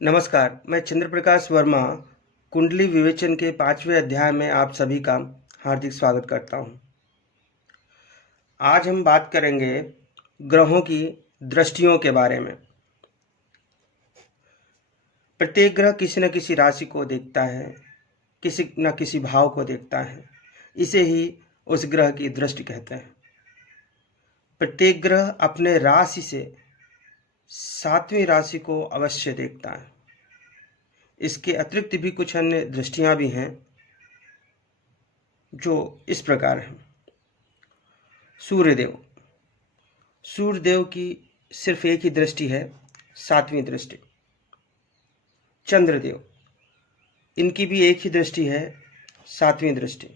नमस्कार, मैं चंद्र प्रकाश वर्मा कुंडली विवेचन के 5वें अध्याय में आप सभी का हार्दिक स्वागत करता हूं। आज हम बात करेंगे ग्रहों की दृष्टियों के बारे में। प्रत्येक ग्रह किसी न किसी राशि को देखता है, किसी न किसी भाव को देखता है। इसे ही उस ग्रह की दृष्टि कहते हैं। प्रत्येक ग्रह अपने राशि से 7वीं राशि को अवश्य देखता है। इसके अतिरिक्त भी कुछ अन्य दृष्टियां भी हैं जो इस प्रकार हैं। सूर्यदेव, सूर्यदेव की सिर्फ एक ही दृष्टि है, 7वीं दृष्टि। चंद्रदेव, इनकी भी एक ही दृष्टि है, 7वीं दृष्टि।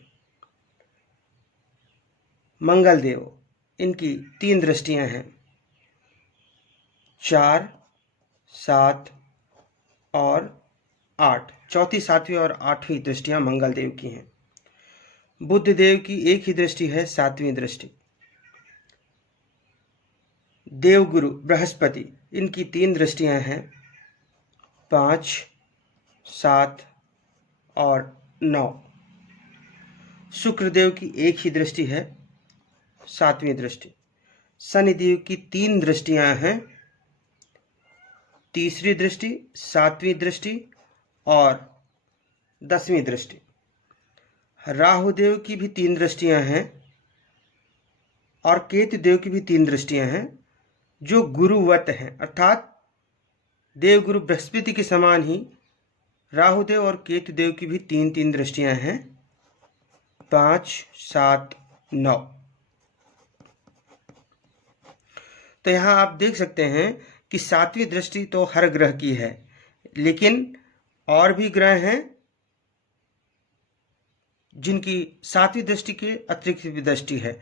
मंगलदेव, इनकी 3 दृष्टियां हैं, 4, 7 और 8। चौथी, 7वीं और 8वीं दृष्टियां मंगलदेव की हैं। बुधदेव की एक ही दृष्टि है, 7वीं दृष्टि। देवगुरु बृहस्पति, इनकी 3 दृष्टियां हैं, 5, 7 और 9। शुक्रदेव की एक ही दृष्टि है, 7वीं दृष्टि। शनिदेव की 3 दृष्टियां हैं, तीसरी दृष्टि, 7वीं दृष्टि और 10वीं दृष्टि। राहुदेव की भी 3 दृष्टियां हैं और केतुदेव की भी 3 दृष्टियां हैं, जो गुरुवत हैं, अर्थात देवगुरु बृहस्पति के समान ही राहुदेव और केतुदेव की भी 3 दृष्टियां हैं, 5, 7, 9। तो यहाँ आप देख सकते हैं कि 7वीं दृष्टि तो हर ग्रह की है, लेकिन और भी ग्रह हैं जिनकी 7वीं दृष्टि के अतिरिक्त भी दृष्टि है।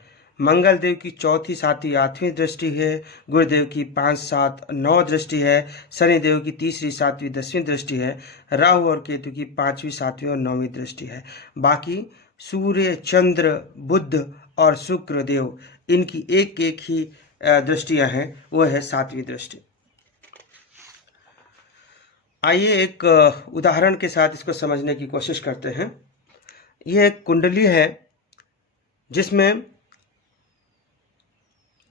मंगलदेव की 4थी, 7वीं, 8वीं दृष्टि है। गुरुदेव की 5, 7, 9 दृष्टि है। शनिदेव की 3री, 7वीं, 10वीं दृष्टि है। राहु और केतु की 5वीं, 7वीं और 9वीं दृष्टि है। बाकी सूर्य, चंद्र, बुध और शुक्र देव, इनकी एक एक ही दृष्टियां हैं, वह है 7वीं दृष्टि। आइए एक उदाहरण के साथ इसको समझने की कोशिश करते हैं। यह एक कुंडली है जिसमें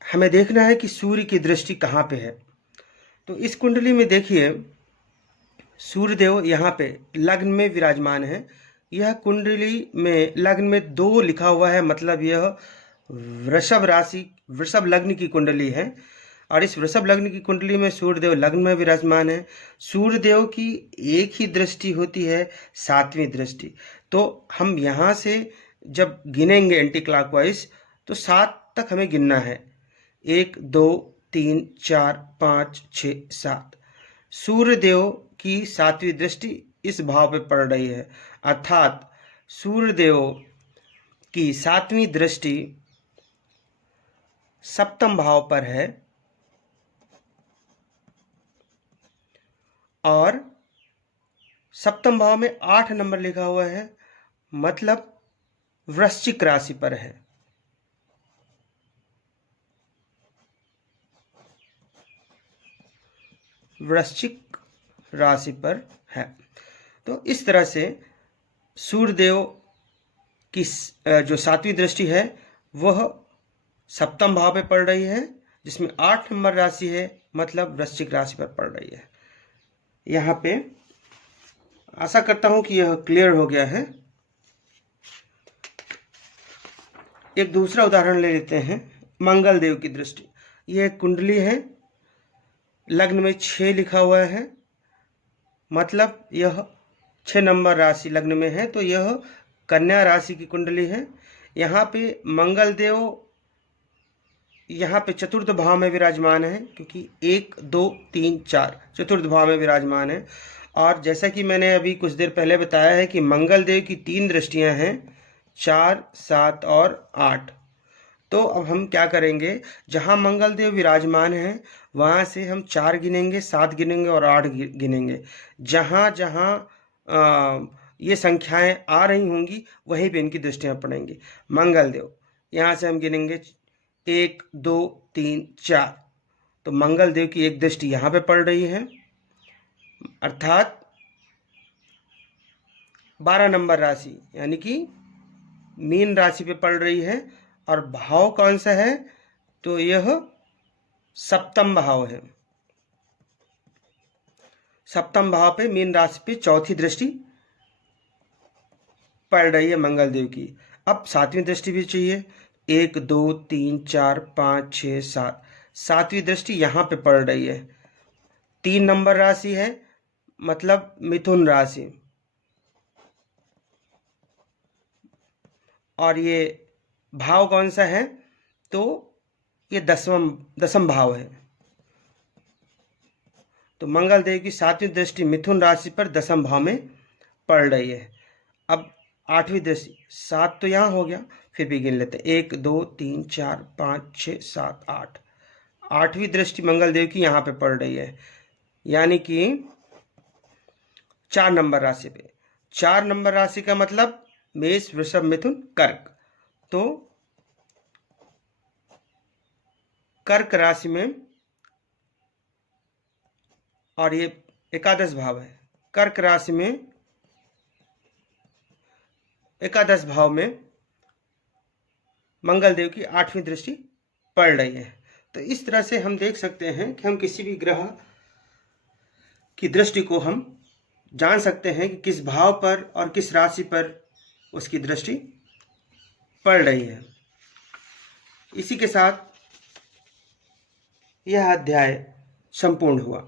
हमें देखना है कि सूर्य की दृष्टि कहाँ पे है। तो इस कुंडली में देखिए, सूर्यदेव यहाँ पे लग्न में विराजमान है। यह कुंडली में लग्न में 2 लिखा हुआ है, मतलब यह वृषभ राशि, वृषभ लग्न की कुंडली है। और इस वृषभ लग्न की कुंडली में सूर्यदेव लग्न में विराजमान है। सूर्यदेव की एक ही दृष्टि होती है, 7वीं दृष्टि। तो हम यहाँ से जब गिनेंगे एंटी क्लॉकवाइज, तो 7 तक हमें गिनना है। 1, 2, 3, 4, 5, 6, 7। सूर्यदेव की 7वीं दृष्टि इस भाव पे पड़ रही है, अर्थात सूर्यदेव की 7वीं दृष्टि सप्तम भाव पर है और सप्तम भाव में 8 नंबर लिखा हुआ है, मतलब वृश्चिक राशि पर है। वृश्चिक राशि पर है। तो इस तरह से सूर्यदेव की जो 7वीं दृष्टि है वह सप्तम भाव पे पड़ रही है, जिसमें 8 नंबर राशि है, मतलब वृश्चिक राशि पर पड़ रही है। यहाँ पे आशा करता हूं कि यह क्लियर हो गया है। एक दूसरा उदाहरण ले लेते हैं, मंगलदेव की दृष्टि। यह कुंडली है, लग्न में 6 लिखा हुआ है, मतलब यह 6 नंबर राशि लग्न में है, तो यह कन्या राशि की कुंडली है। यहाँ पे मंगलदेव यहाँ पे चतुर्थ भाव में विराजमान है, क्योंकि 1, 2, 3, 4 चतुर्थ भाव में विराजमान है। और जैसा कि मैंने अभी कुछ देर पहले बताया है कि मंगलदेव की 3 दृष्टियां हैं, 4, 7 और 8। तो अब हम क्या करेंगे, जहाँ मंगलदेव विराजमान हैं वहाँ से हम 4 गिनेंगे, 7 गिनेंगे और 8 गिनेंगे। जहाँ जहाँ ये संख्याएं आ रही होंगी वहीं पे इनकी दृष्टियां पड़ेंगी। मंगलदेव, यहाँ से हम गिनेंगे 1, 2, 3, 4। तो मंगलदेव की एक दृष्टि यहाँ पे पड़ रही है, अर्थात 12 नंबर राशि यानी कि मीन राशि पे पड़ रही है। और भाव कौन सा है? तो यह सप्तम भाव है। सप्तम भाव पे मीन राशि पे चौथी दृष्टि पड़ रही है मंगल देव की। अब सातवीं दृष्टि भी चाहिए। 1 2 3 4 5 6 7, सातवीं दृष्टि यहाँ पे पड़ रही है। 3 नंबर राशि है, मतलब मिथुन राशि, और ये भाव कौन सा है? तो ये दसम भाव है। तो मंगल देव की सातवीं दृष्टि मिथुन राशि पर दसम भाव में पड़ रही है। अब आठवीं दृष्टि, 7 तो यहाँ हो गया, फिर भी गिन लेते हैं। 1 2 3 4 5 6 7 8, आठवीं दृष्टि मंगल देव की यहाँ पे पड़ रही है, यानी कि 4 नंबर राशि पे। 4 नंबर राशि का मतलब मेष, वृषभ, मिथुन, कर्क। तो कर्क राशि में, और ये एकादश भाव है, कर्क राशि में एकादश भाव में मंगल देव की आठवीं दृष्टि पड़ रही है। तो इस तरह से हम देख सकते हैं कि हम किसी भी ग्रह की दृष्टि को हम जान सकते हैं कि किस भाव पर और किस राशि पर उसकी दृष्टि पड़ रही है। इसी के साथ यह अध्याय संपूर्ण हुआ।